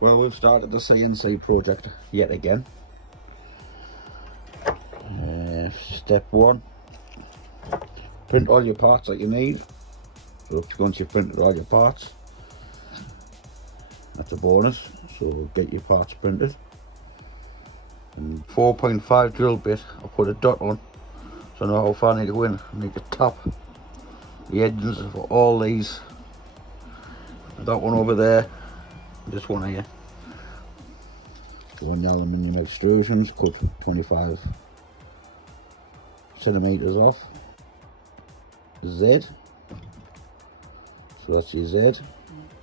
Well, we've started the CNC project yet again. Step one, print all your parts that you need. So once you've printed all your parts, that's a bonus, so get your parts printed. And 4.5 drill bit, I'll put a dot on so I know how far I need to go in. I need to tap the edges for all these. That one over there, this one here. When the aluminium extrusions, cut 25 centimeters off. Z, so that's your Z.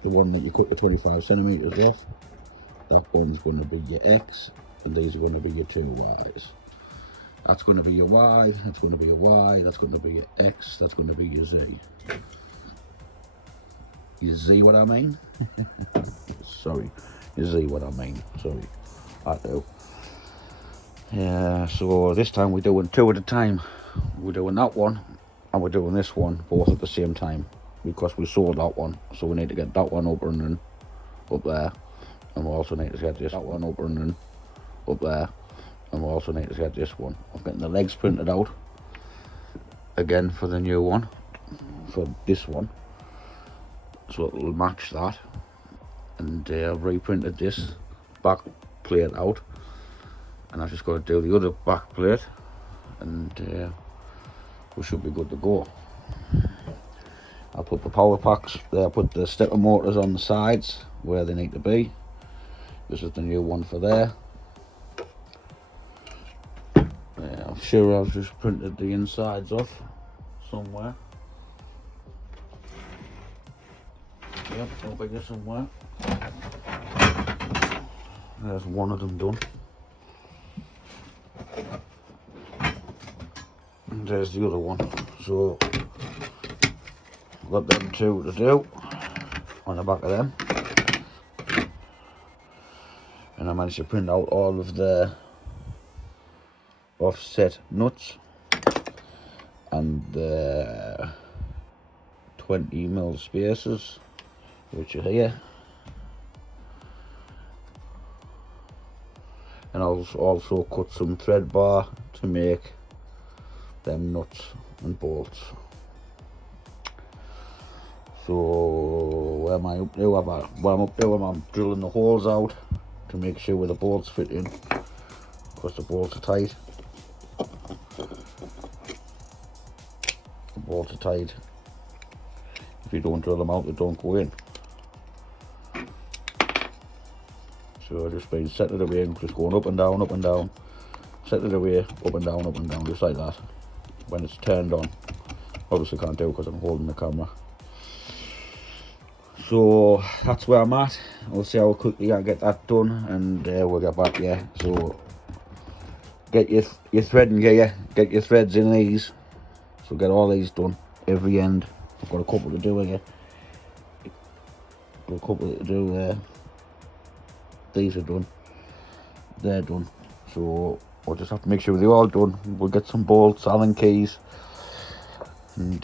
The one that you cut the 25 centimeters off, that one's going to be your X, and these are going to be your two Y's. That's going to be your Y, that's going to be your Y, that's going to be your X, that's going to be your Z. You see what I mean? Sorry, you see what I mean, sorry, I do. Yeah, so this time we're doing two at a time. We're doing that one, and we're doing this one, both at the same time, because we sold that one, so we need to get that one up and running up there, and we also need to get this one up and running up there, and we also need to get this one. I'm getting the legs printed out again for the new one, for this one, so it'll match that. And I've reprinted this back plate out, and I've just got to do the other back plate, and we should be good to go. I'll put the power packs there, I put the stepper motors on the sides where they need to be. This is the new one for there. I'm sure I've just printed the insides off somewhere. Yep, it'll be there somewhere. There's one of them done. And there's the other one. So I've got them two to do on the back of them. And I managed to print out all of the offset nuts and the 20mm spacers, which are here. And I'll also cut some thread bar to make them nuts and bolts. So where am I up to? What I'm up to, I'm drilling the holes out to make sure where the bolts fit in, because the bolts are tight. The bolts are tight. If you don't drill them out, they don't go in. So I've just been setting it away and just going up and down, setting it away, up and down, just like that. When it's turned on, obviously can't do because I'm holding the camera. So that's where I'm at. We'll see how quickly I get that done, and we'll get back here. So get your threading gear, get your threads in these. So get all these done, every end. I've got a couple to do here. Got a couple to do there. These are done. They're done. So we'll just have to make sure they're all done. We'll get some bolts, Allen keys, and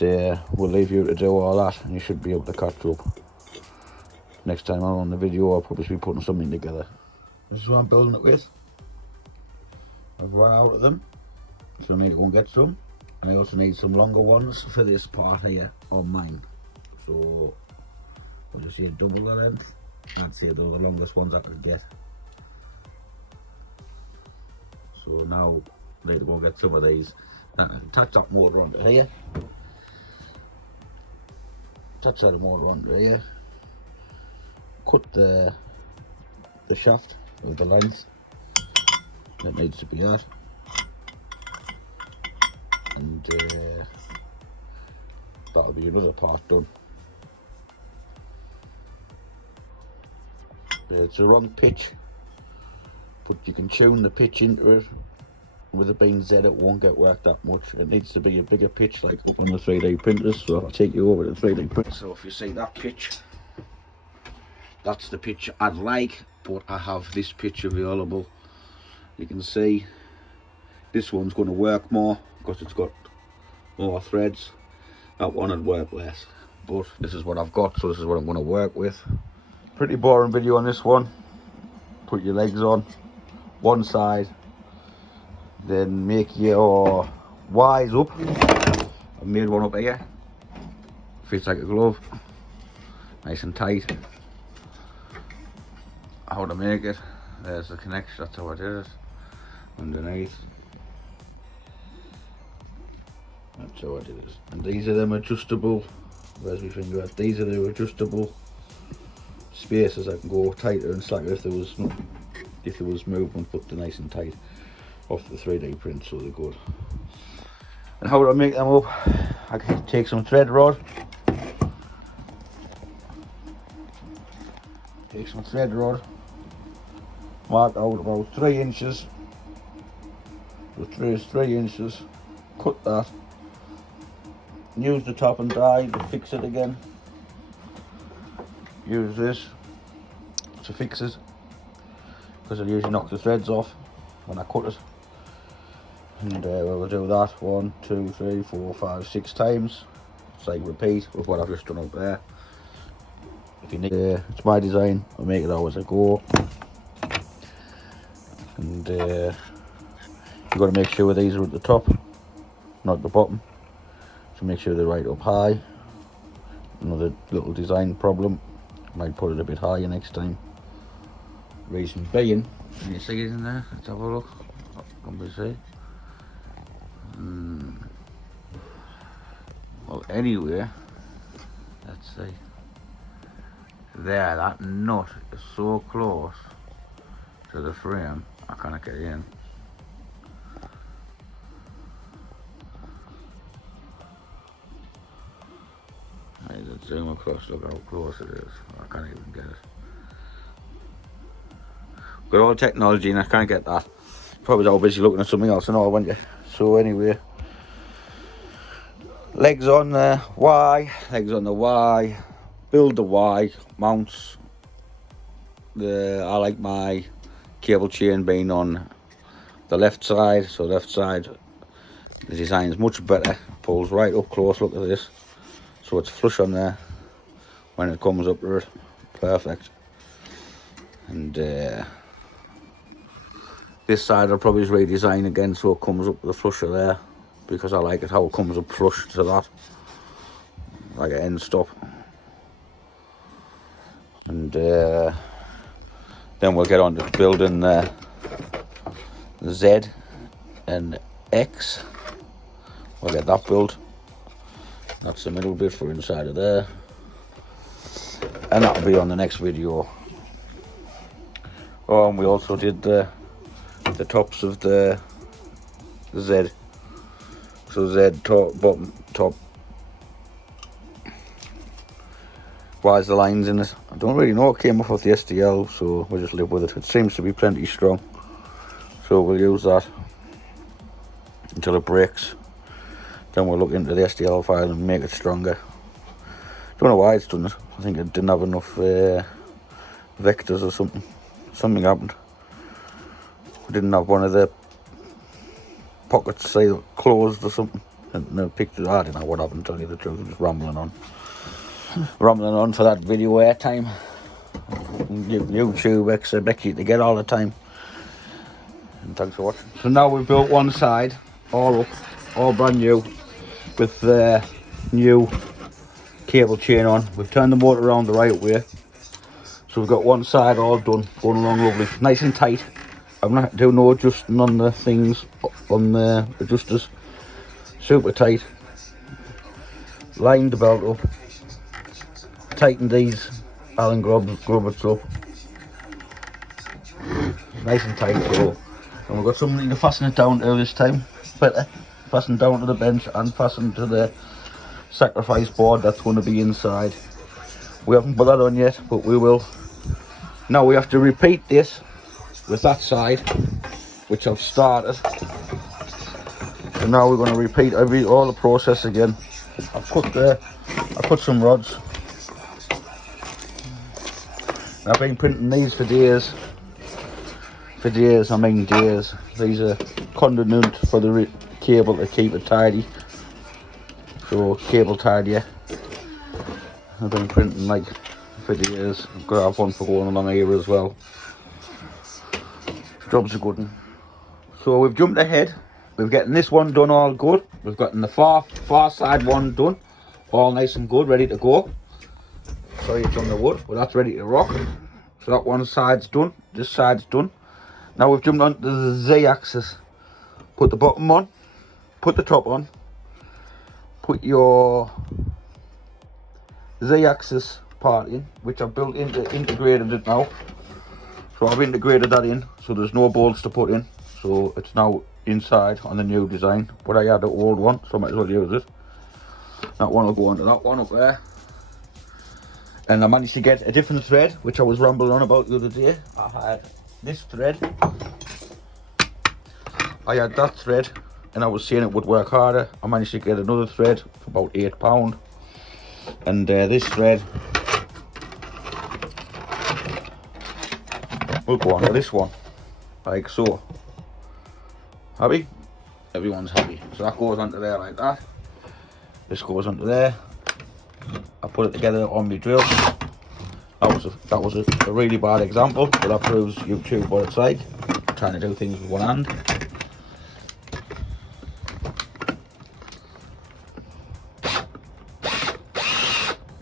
we'll leave you to do all that, and you should be able to catch up. Next time I'm on the video, I'll probably be putting something together. This is what I'm building it with. I've run out of them, so I need to go and get some. And I also need some longer ones for this part here on mine. So I'll just say double the length. I'd say they're the longest ones I could get. So now I need to go and get some of these. Attach that motor onto here. Attach that motor onto here. Cut the shaft with the length that needs to be at, and that'll be another part done. It's the wrong pitch, but you can tune the pitch into it with it being Z, it won't get worked that much. It needs to be a bigger pitch, like up on the 3D printers. So I'll take you over to the 3D printer. So if you see that pitch, that's the pitch I'd like, but I have this pitch available. You can see this one's going to work more because it's got more threads. That one would work less, but this is what I've got, so this is what I'm going to work with. Pretty boring video on this one. Put your legs on one side, then make your Y's up. I've made one up here, fits like a glove, nice and tight. How to make it, there's the connection, that's how I did it. Underneath, that's how I did it. And these are them adjustable, where's my finger at? These are the adjustable spaces. I can go tighter and slacker if there was movement, but they're nice and tight off the 3D print, so they're good. And how do I make them up? I can take some thread rod, mark out about 3 inches, the tray is 3 inches, cut that, use the top and die to fix it again, use this to fix it, because I usually knock the threads off when I cut it. And we'll do that 1, 2, 3, 4, 5, 6 times. It's like repeat with what I've just done up there. If you need, it's my design, I'll make it out as I go. And you've got to make sure these are at the top, not the bottom. So make sure they're right up high. Another little design problem. Might put it a bit higher next time. Reason being, can you see it in there? Let's have a look. What can we see? Well, anyway, let's see. There, that nut is so close to the frame, I can't get in. I need to zoom across, look how close it is. I can't even get it. Got all technology and I can't get that. Probably all busy looking at something else and all, weren't you? So anyway, legs on the Y, build the Y, mounts. I like my cable chain being on the left side, so left side, the design is much better, pulls right up close, look at this. So it's flush on there when it comes up to it, perfect. And this side I'll probably just redesign again so it comes up with the flusher there, because I like it how it comes up flush to that, like an end stop. And then we'll get on to building the Z and X. We'll get that built. That's the middle bit for inside of there, and that'll be on the next video. Oh, and we also did the tops of the Z. So Z top, bottom, top. Why is the lines in it? I don't really know. It came off of the STL, so we'll just live with it. It seems to be plenty strong, so we'll use that until it breaks. Then we'll look into the STL file and make it stronger. Don't know why it's done it. I think it didn't have enough vectors or something. Something happened. We didn't have one of the pockets, say, closed or something. And the picture, I don't know what happened, to tell you the truth. I'm just rambling on. Rambling on for that video airtime. YouTube expect you to get all the time. And thanks for watching. So now we've built one side, all up, all brand new, with the new cable chain on. We've turned the motor around the right way. So we've got one side all done, going along lovely, nice and tight. I'm not doing no adjusting on the things, on the adjusters. Super tight. Lined the belt up. Tightened these Allen grubbets up. Nice and tight, so. And we've got something to fasten it down to this time. Better. Fasten down to the bench and fasten to the sacrifice board that's going to be inside. We haven't put that on yet, but we will. Now we have to repeat this with that side, which I've started. And now we're going to repeat all the process again. I put some rods. I've been printing these for days. I mean days. These are conduit for the cable to keep it tidy. So cable tidier. I've been printing like for days. I've got to have one for going along here as well. Job's a good one. So we've jumped ahead. We've getting this one done all good. We've gotten the far side one done, all nice and good, ready to go. Sorry, it's on the wood, but that's ready to rock. So that one side's done. This side's done. Now we've jumped onto the Z-axis. Put the bottom on. Put the top on. Put your Z-axis part in, which I've built into integrated it now. So I've integrated that in, so there's no bolts to put in. So it's now inside on the new design, but I had the old one, so I might as well use it. That one will go onto that one up there. And I managed to get a different thread, which I was rambling on about the other day. I had this thread. I had that thread, and I was saying it would work harder. I managed to get another thread for about £8. And this thread will go onto this one, like so. Happy? Everyone's happy. So that goes onto there like that. This goes onto there. I put it together on my drill. That was a really bad example, but that proves YouTube what it's like. Trying to do things with one hand.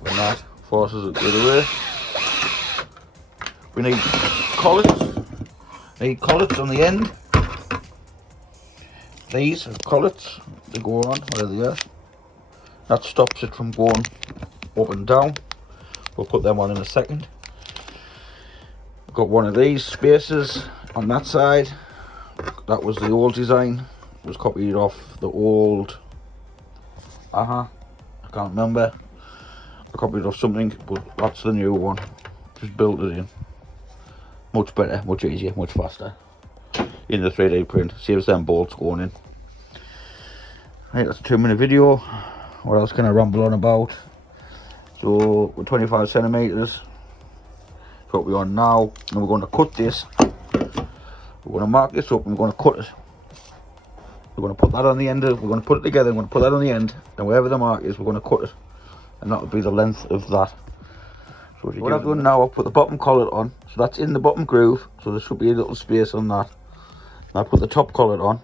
And that forces it the other way. We need collets. On the end. These are collets to go on where they are. That stops it from going up and down. We'll put them on in a second. Got one of these spacers on that side. That was the old design. It was copied off the old. I can't remember. I copied off something, but that's the new one. Just built it in. Much better, much easier, much faster. In the 3D print. Saves them bolts going in. Right, that's a 2-minute video. What else can I ramble on about? So we're 25 centimeters. That's what we're on now. And we're going to cut this. We're going to mark this up and we're going to cut it. We're going to put that on the end of it. We're going to put it together. We're going to put that on the end. And wherever the mark is, we're going to cut it. And that will be the length of that. So what I've done now, I've put the bottom collet on. So that's in the bottom groove. So there should be a little space on that. And I put the top collet on.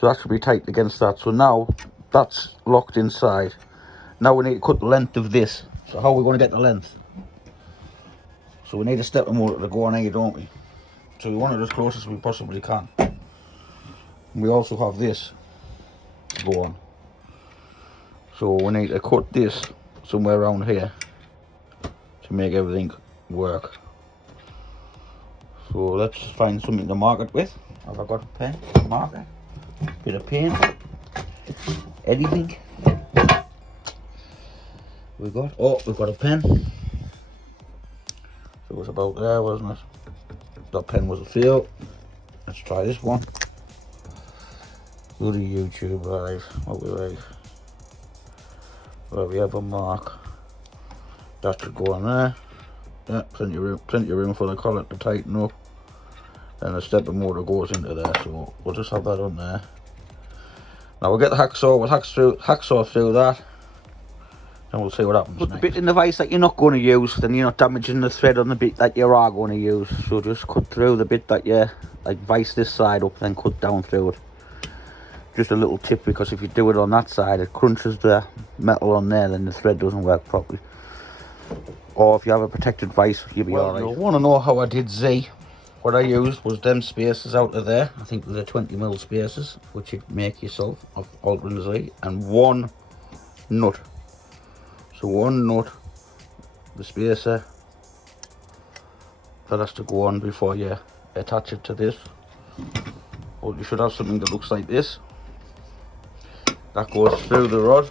So that should be tight against that. So now that's locked inside. Now we need to cut the length of this. So how are we going to get the length? So we need a stepper motor to go on here, don't we? So we want it as close as we possibly can. And we also have this to go on. So we need to cut this somewhere around here to make everything work. So let's find something to mark it with. Have I got a pen, marker, bit of paint, anything? We've got a pen. So it was about there, wasn't it? That pen was a fail. Let's try this one. Go to YouTube Live. What we like? Well, we have a mark. That should go on there. Yeah, plenty of room for the collet to tighten up. And the stepper motor goes into there, so we'll just have that on there. Now we'll get the hacksaw. We'll hacksaw through that. And we'll see what happens. Put the bit in the vise that you're not going to use, then you're not damaging the thread on the bit that you are going to use. So just cut through the bit that you like, vise this side up, then cut down through it. Just a little tip, because if you do it on that side, it crunches the metal on there, then the thread doesn't work properly. Or if you have a protected vise, you'll be alright. If you want to know how I did Z, what I used was them spacers out of there. I think they're 20mm spacers, which you make yourself of altering Z, and one nut. So one nut, the spacer, that has to go on before you attach it to this. But you should have something that looks like this. That goes through the rod.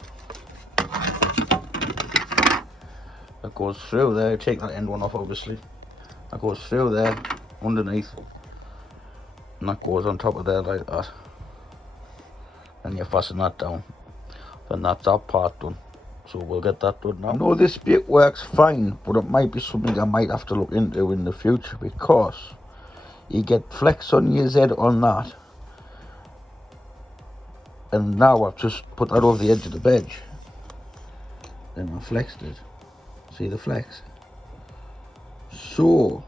That goes through there. Take that end one off, obviously. That goes through there, underneath. And that goes on top of there like that. and you fasten that down. Then that's that part done. So we'll get that done now. I know this bit works fine, but it might be something I might have to look into in the future, because you get flex on your Z on that, and now I've just put that over the edge of the bench and I flexed it. See the flex? So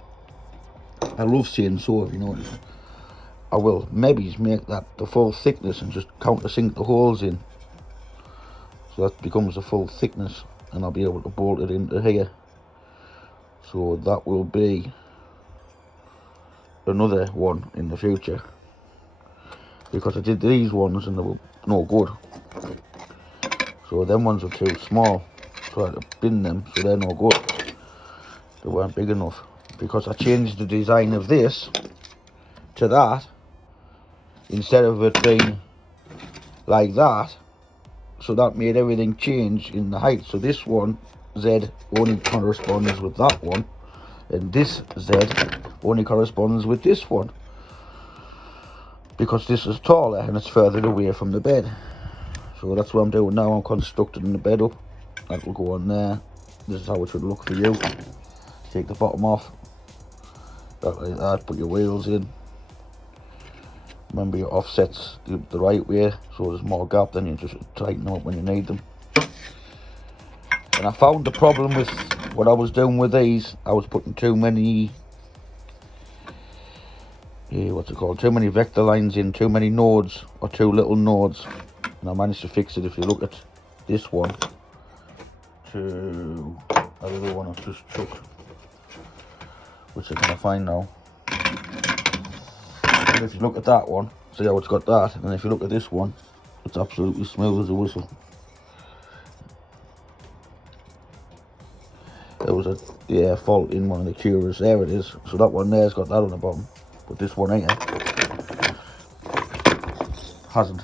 I love saying so, if you notice. I will maybe make that the full thickness and just countersink the holes in, so that becomes the full thickness, and I'll be able to bolt it into here. So that will be another one in the future, because I did these ones and they were no good. So them ones are too small, so I had to bin them, so they're no good. They weren't big enough, because I changed the design of this to that, instead of it being like that. So that made everything change in the height. So this one Z only corresponds with that one, and this Z only corresponds with this one, because this is taller and it's further away from the bed. So that's what I'm doing now. I'm constructing the bed up. That will go on there. This is how it should look for you. Take the bottom off, like that, put your wheels in. Remember your offsets the right way, so there's more gap, then you just tighten them up when you need them. And I found the problem with what I was doing with these, I was putting too many, too many vector lines in, too many nodes, or too little nodes. And I managed to fix it. If you look at this one to another one I've just chucked, which I can't find now. And if you look at that one, see how it's got that, and if you look at this one, it's absolutely smooth as a whistle. There was a fault in one of the curers. There it is. So that one there's got that on the bottom, but this one here hasn't.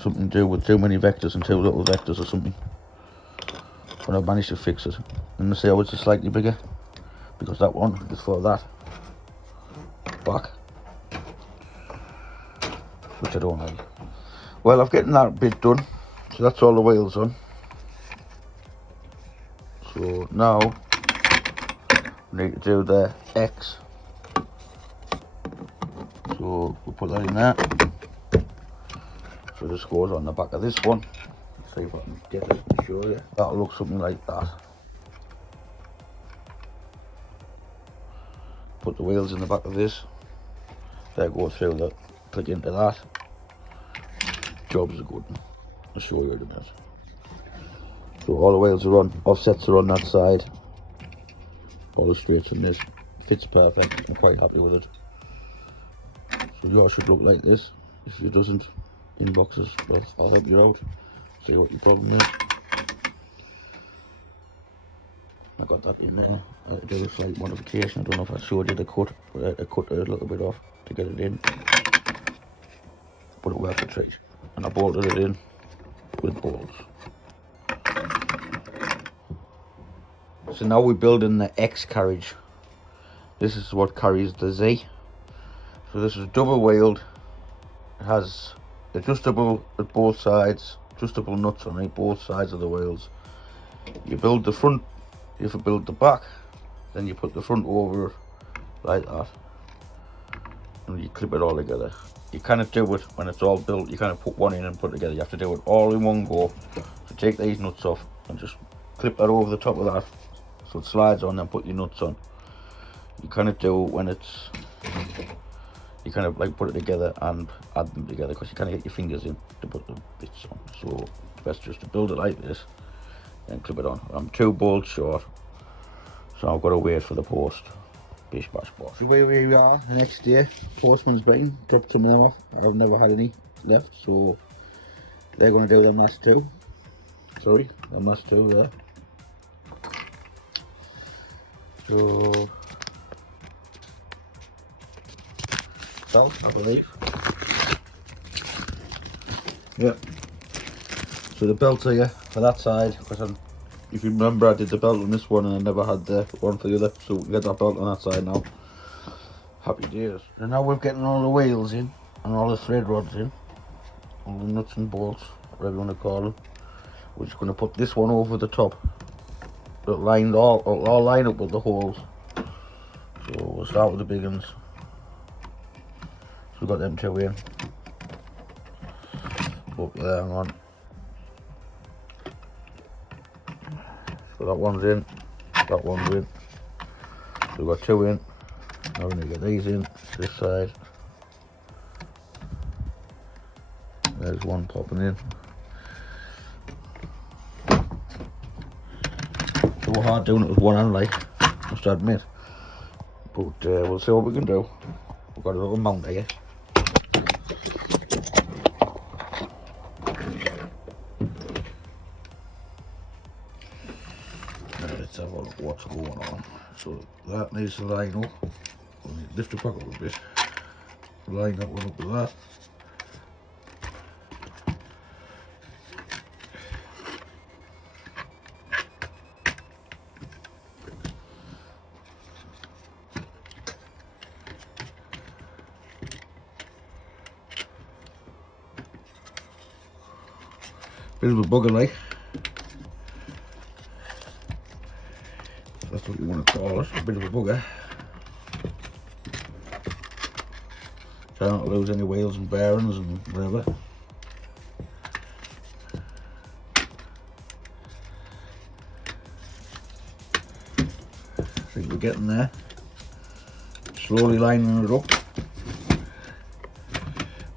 Something to do with too many vectors and too little vectors or something. But I've managed to fix it. And see how it's just slightly bigger, because that one is for that back, which I don't like. Well, I've getting that bit done, so that's all the wheels on. So now we need to do the X. So we'll put that in there. So this goes on the back of this one. Let's see if I can get it to show you. That'll look something like that. Put the wheels in the back of this. There, go through that. Click into that. Job's a good one. I'll show you in a minute. So all the wheels are on. Offsets are on that side. All the straights in this. Fits perfect. I'm quite happy with it. So yours should look like this. If it doesn't, inboxes, well, I'll help you out. See what your problem is. I got that in there. I had to do a slight modification. I don't know if I showed you the cut, but I had to cut it a little bit off to get it in. But it worked a treat. And I bolted it in with bolts. So now we're building the X carriage. This is what carries the Z. So this is double wheeled. It has adjustable at both sides, adjustable nuts on both sides of the wheels. You build the front, if you build the back, then you put the front over like that, and you clip it all together. You kind of do it when it's all built. You kind of put one in and put it together. You have to do it all in one go. So take these nuts off and just clip that over the top of that, so it slides on, and put your nuts on. You kind of do it when it's, you kind of like put it together and add them together, because you kind of get your fingers in to put the bits on. So best just to build it like this and clip it on. I'm 2 bolts short, so I've got to wait for the post. Bish bash bosh. So where we are the next day, postman's been, dropped some of them off. I've never had any left, so they're going to do them last 2. Sorry, them last 2 there. So belt, I believe. Yeah. So the belts are here for that side, because if you remember, I did the belt on this one and I never had the one for the other, so we can get that belt on that side now. Happy days. So now we're getting all the wheels in and all the thread rods in. all the nuts and bolts, whatever you want to call them. We're just going to put this one over the top. It'll all line up with the holes. So we'll start with the big ones. So we've got them two in. Up there, hang on. So that one's in, that one's in. So we've got two in. Now we're going to get these in, this side. There's one popping in. So hard doing it with one hand, like, must admit. But we'll see what we can do. We've got a little mount here. Let's have a look what's going on. So that needs to line up. We'll need to lift it back up a bit. Line that one up with that. Bit of a bugger, like. That's what you want to call it, a bit of a bugger. Try not to lose any wheels and bearings and whatever. I think we're getting there. Slowly lining it up.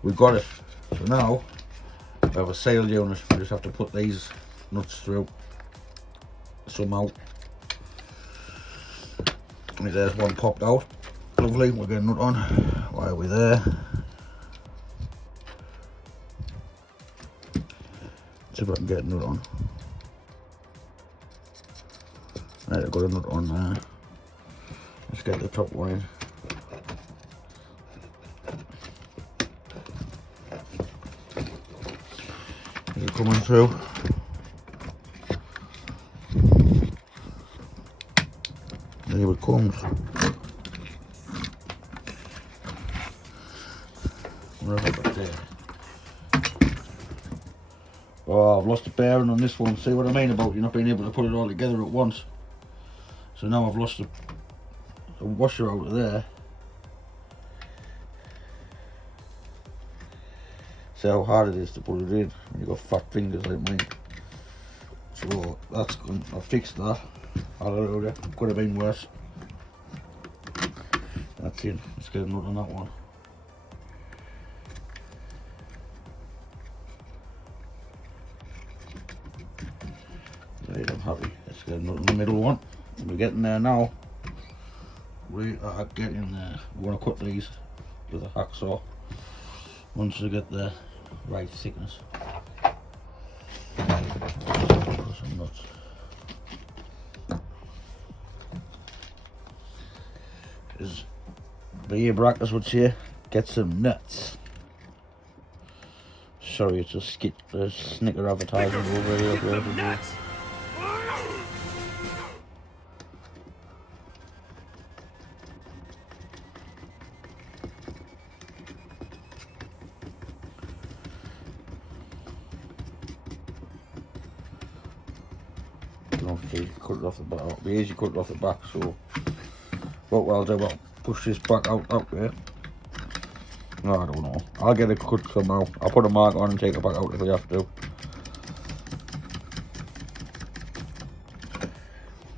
We've got it. So now we have a sail unit. We just have to put these nuts through somehow. There's one popped out. Lovely, we'll get a nut on. Why are we there? See if I can get a nut on. Right, I've got a nut on there. Let's get the top one in. Is it coming through? Here it comes. Oh, I've lost a bearing on this one. See what I mean about you not being able to put it all together at once. So now I've lost a washer out of there. See how hard it is to put it in when you've got fat fingers like mine. So that's good. I fixed that. Hallelujah. Could have been worse. That's it. Let's get a nut on that one. Right, I'm happy. Let's get a nut on the middle one. We're getting there now. We are getting there. We want to cut these with a hacksaw once we get the right thickness. Some nuts. As beer brackers would say, get some nuts. Sorry, it's a snicker advertising over here. Cut it off the back. It'll be easy cut it off the back. So what I'll do, I'll push this back out that way. No, I don't know. I'll get it cut somehow. I'll put a mark on and take it back out if we have to.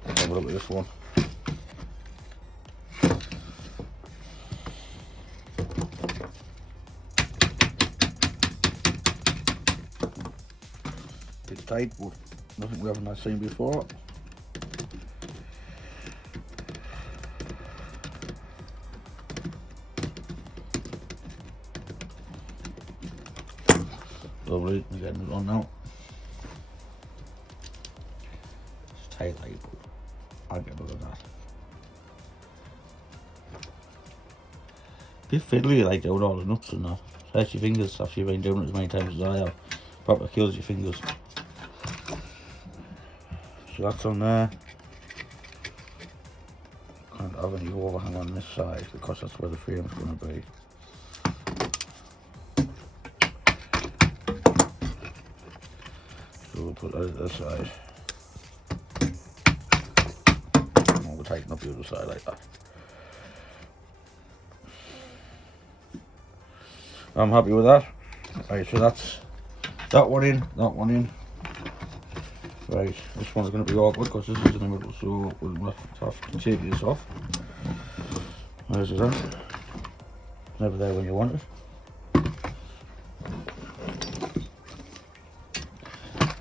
Let's have a look at this one. Bit tight, but nothing we haven't seen before. Lovely, we're getting it on now. It's tight like, but I'll get rid of that. Bit fiddly like doing all the nuts and that. Hurts your fingers after you've been doing it as many times as I have. Probably kills your fingers. So that's on there. Can't have any overhang on this side because that's where the frame's going to be. we'll put that at this side. And we'll tighten up the other side like that. I'm happy with that. Right, so that's that one in, that one in. Right, this one's going to be awkward because this is in the middle, so we'll have to take this off. There's that. It's never there when you want it.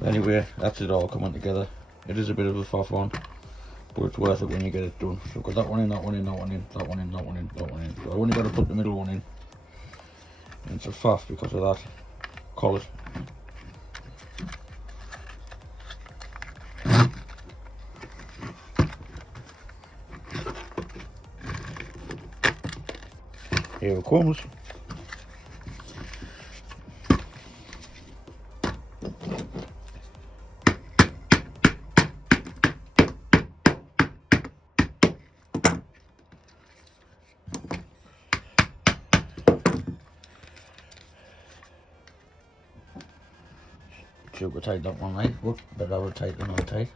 Anyway, that's it all coming together. It is a bit of a faff on, but it's worth it when you get it done. So I've got that one in, that one in, that one in, that one in, that one in, that one in. So I only got to put the middle one in. And it's a faff because of that collet. Here it comes. Super tight that one, right? Look, but I would tight than not tight.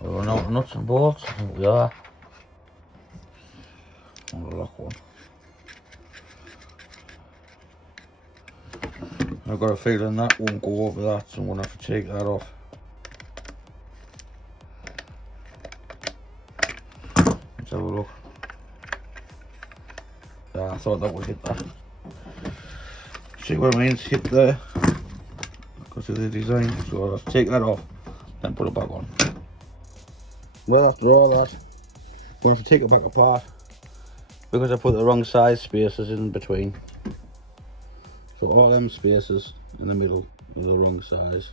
We're running out of nuts and bolts. I think we are. On the lock one. I've got a feeling that won't go over that, so I'm going to have to take that off. Let's have a look. Yeah, I thought that would hit that. See what I mean? It's hit there because of the design, so I'll have to take that off then put it back on. Well, after all that, we'll have to take it back apart because I put the wrong size spaces in between. So all them spaces in the middle are the wrong size.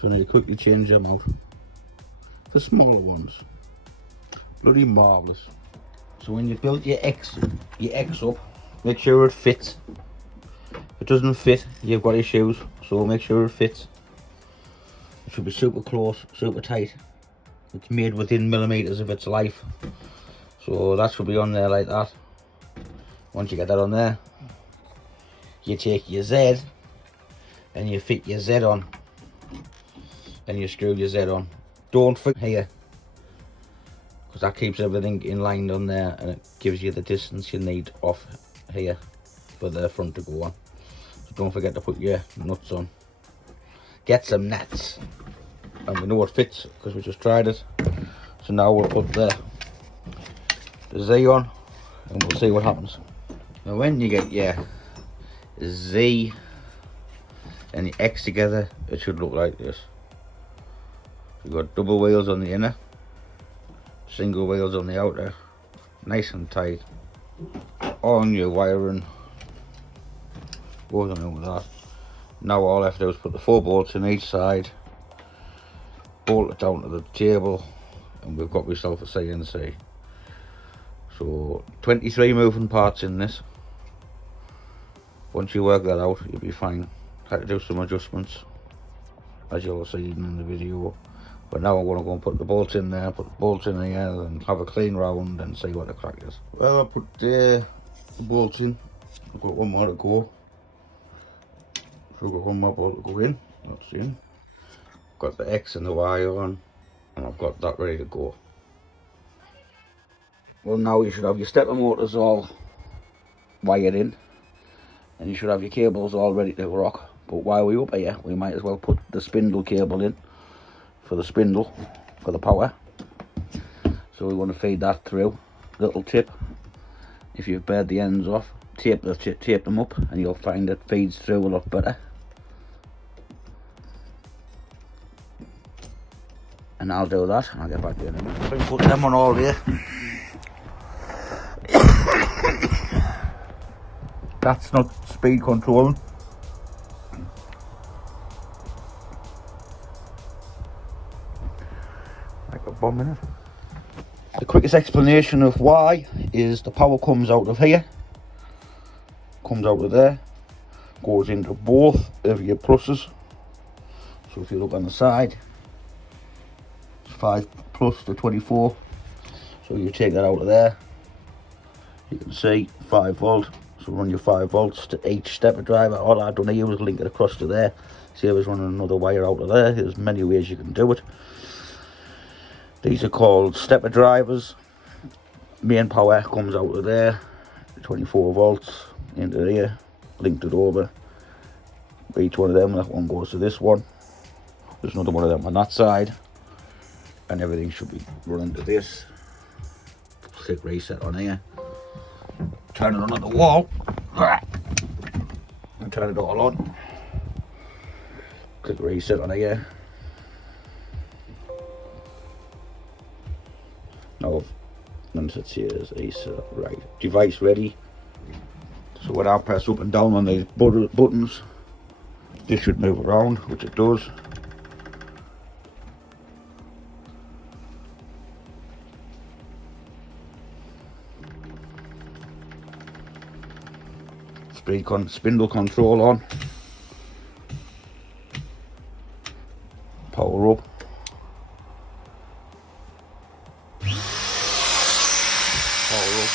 So I need to quickly change them out for smaller ones. Bloody marvellous. So when you build your X up, make sure it fits. If it doesn't fit, you've got issues, so make sure it fits. It should be super close, super tight. It's made within millimeters of its life. So that should be on there like that. Once you get that on there, you take your Z and you fit your Z on and you screw your Z on. Don't forget here, because that keeps everything in line on there and it gives you the distance you need off here for the front to go on. So don't forget to put your nuts on. Get some nuts. And we know it fits because we just tried it. So now we'll put the Z on and we'll see what happens. Now when you get your Z and the X together, it should look like this. You've got double wheels on the inner, single wheels on the outer, nice and tight. On your wiring, goes on with that. Now all I have to do is put the 4 bolts in each side, bolt it down to the table, and we've got myself a CNC. So 23 moving parts in this. Once you work that out, you'll be fine. Had to do some adjustments, as you'll see in the video. But now I'm going to go and put the bolts in there, put the bolts in here, and have a clean round and see what the crack is. Well, I put the bolts in. I've got one more to go. So I've got one more bolt to go in. That's in. Got the X and the Y on, and I've got that ready to go. Well, now you should have your stepper motors all wired in, and you should have your cables all ready to rock. But while we're up here, we might as well put the spindle cable in for the spindle, for the power. So we want to feed that through. Little tip, if you've bared the ends off, tape them up and you'll find it feeds through a lot better. And I'll do that, I'll get back to you in a minute. Put them on all here. That's not speed controlling. Like a bomb in it. The quickest explanation of why is the power comes out of here, comes out of there, goes into both of your pluses. So if you look on the side, it's 5 plus to 24. So you take that out of there, you can see 5 volt. So run your 5 volts to each stepper driver. All I've done here is link it across to there. save us running another wire out of there. There's many ways you can do it. These are called stepper drivers. Main power comes out of there, 24 volts into here, linked it over. Each one of them, that one goes to this one. There's another one of them on that side, and everything should be running to this. Click reset on here, turn it on at the wall, and turn it all on. Click reset on here. Now, once it says reset, right, device ready. So when I press up and down on these buttons, this should move around, which it does. Spindle control on. Power up. Power up.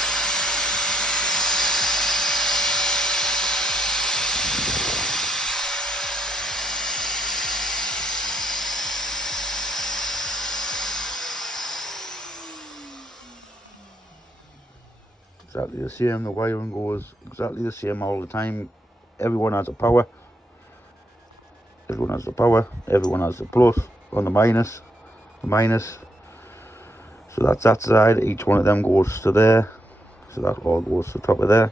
Exactly the same, the wiring goes exactly the same all the time. Everyone has a power. Everyone has the power. Everyone has the plus on the minus. The minus. So that's that side. Each one of them goes to there. So that all goes to the top of there.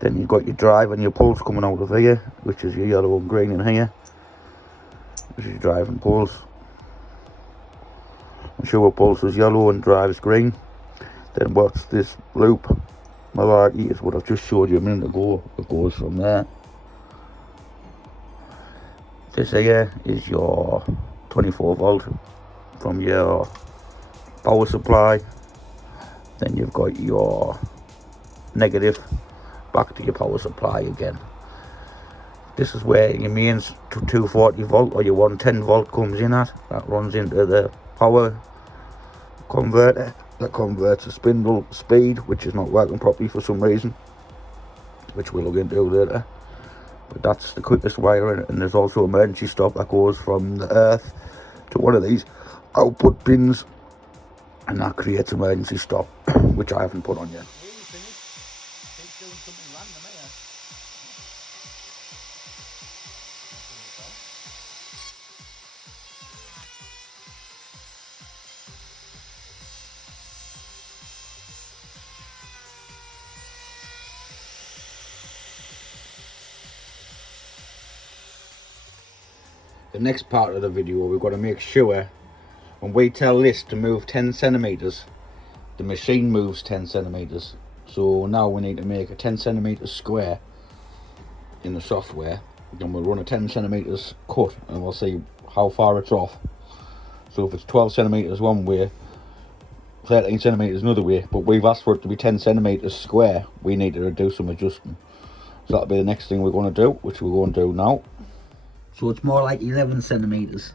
Then you've got your drive and your pulse coming out of here, which is your yellow and green in here. This is your drive and pulse. I'm sure pulse is yellow and drive is green. Then what's this loop malarkey is what I've just showed you a minute ago. It goes from there. This here is your 24 volt from your power supply. Then you've got your negative back to your power supply again. This is where your mains 240 volt or your 110 volt comes in at. That runs into the power converter. That converts the spindle speed, which is not working properly for some reason, which we'll look into later. But that's the quickest wiring, and there's also emergency stop that goes from the earth to one of these output pins, and that creates emergency stop, which I haven't put on yet. The next part of the video, we've got to make sure when we tell this to move 10 centimeters, the machine moves 10 centimeters. So now we need to make a 10 centimeters square in the software. Then we'll run a 10 centimeters cut and we'll see how far it's off. So if it's 12 centimeters one way, 13 centimeters another way, but we've asked for it to be 10 centimeters square, we need to do some adjustment. So that'll be the next thing we're going to do, which we're going to do now. So it's more like 11 centimeters.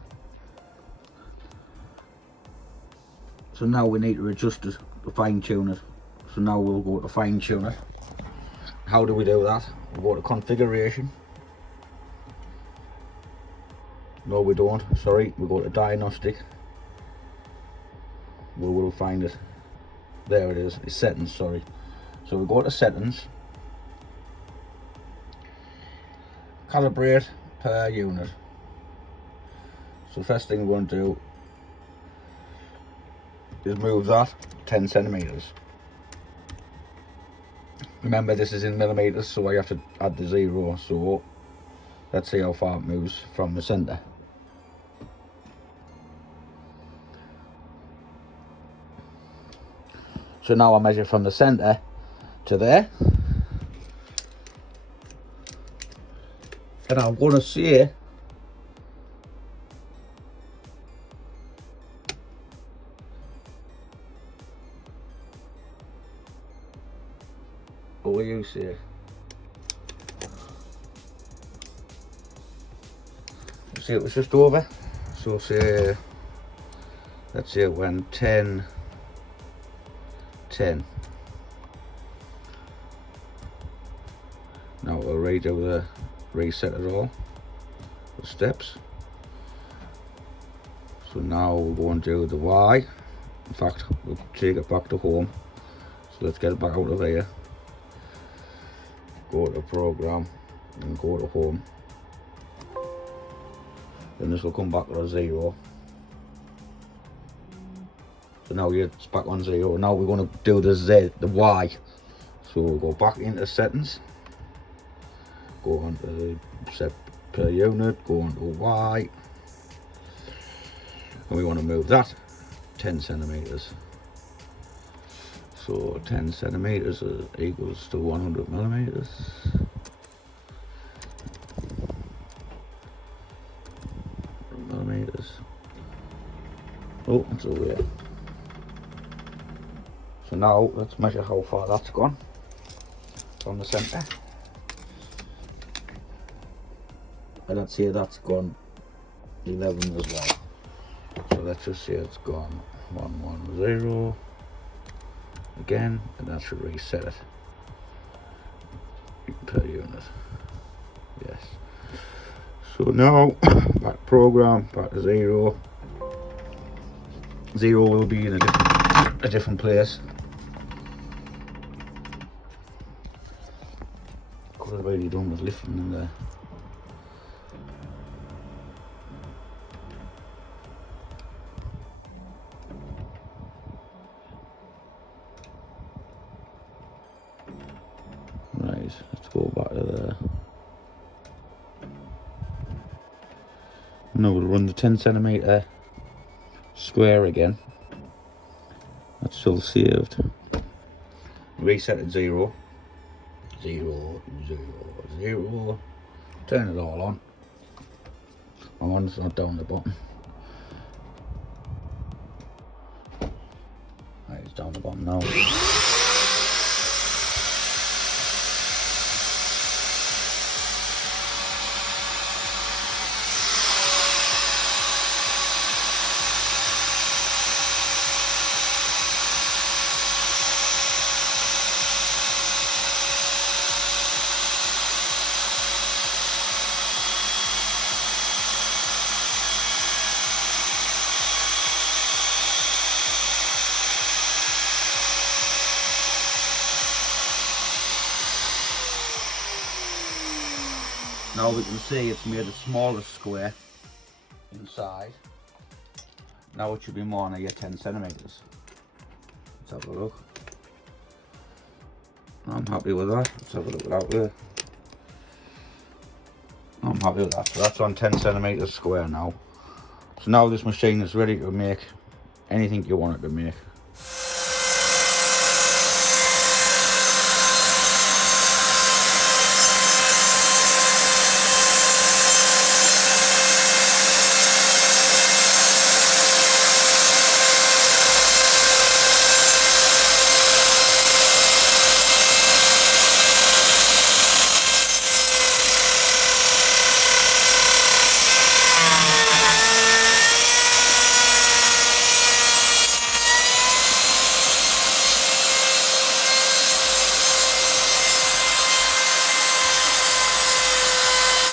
So now we need to adjust it, to fine tune it. So now we'll go to fine tune it. How do we do that? We'll go to configuration. No, we don't, sorry. We go to diagnostic. We'll find it. There it is, it's settings, sorry. So we go to settings. Calibrate per unit. So first thing we're going to do is move that 10 centimeters. Remember this is in millimeters, so I have to add the 0. So let's see how far it moves from the center. So now I measure from the center to there, and I'm going to see what will you see? See, it was just over. So say, let's say it went 10, 10. Now we'll redo the reset it all. the steps. So now we're going to do the Y. In fact, we'll take it back to home. So let's get it back out of here. Go to program and go to home. Then this will come back to a 0. So now it's back on 0. Now we're going to do the Z, the Y. So we'll go back into settings. Go on to set per unit. Go on to Y. And we want to move that 10 centimeters. So 10 centimeters equals to 100 millimeters. Oh, it's over here. So now let's measure how far that's gone from the centre. And let's say that's gone 11 as well. So let's just say it's gone 110 again, and that should reset it per unit. Yes. So now back program, back to 0. 0 will be in a different place. Could have already done with lifting in there. Right, let's go back to there. Now we'll run the 10 centimeter square again. That's still saved. Reset at 0. 0, 0, 0. Turn it all on. I'm on, it's not down the bottom. Right, it's down the bottom now. Now we can see it's made a smaller square inside. Now it should be more than your 10 centimeters. Let's have a look. I'm happy with that. Let's have a look out there. I'm happy with that. So that's on 10 centimeters square now. So now this machine is ready to make anything you want it to make.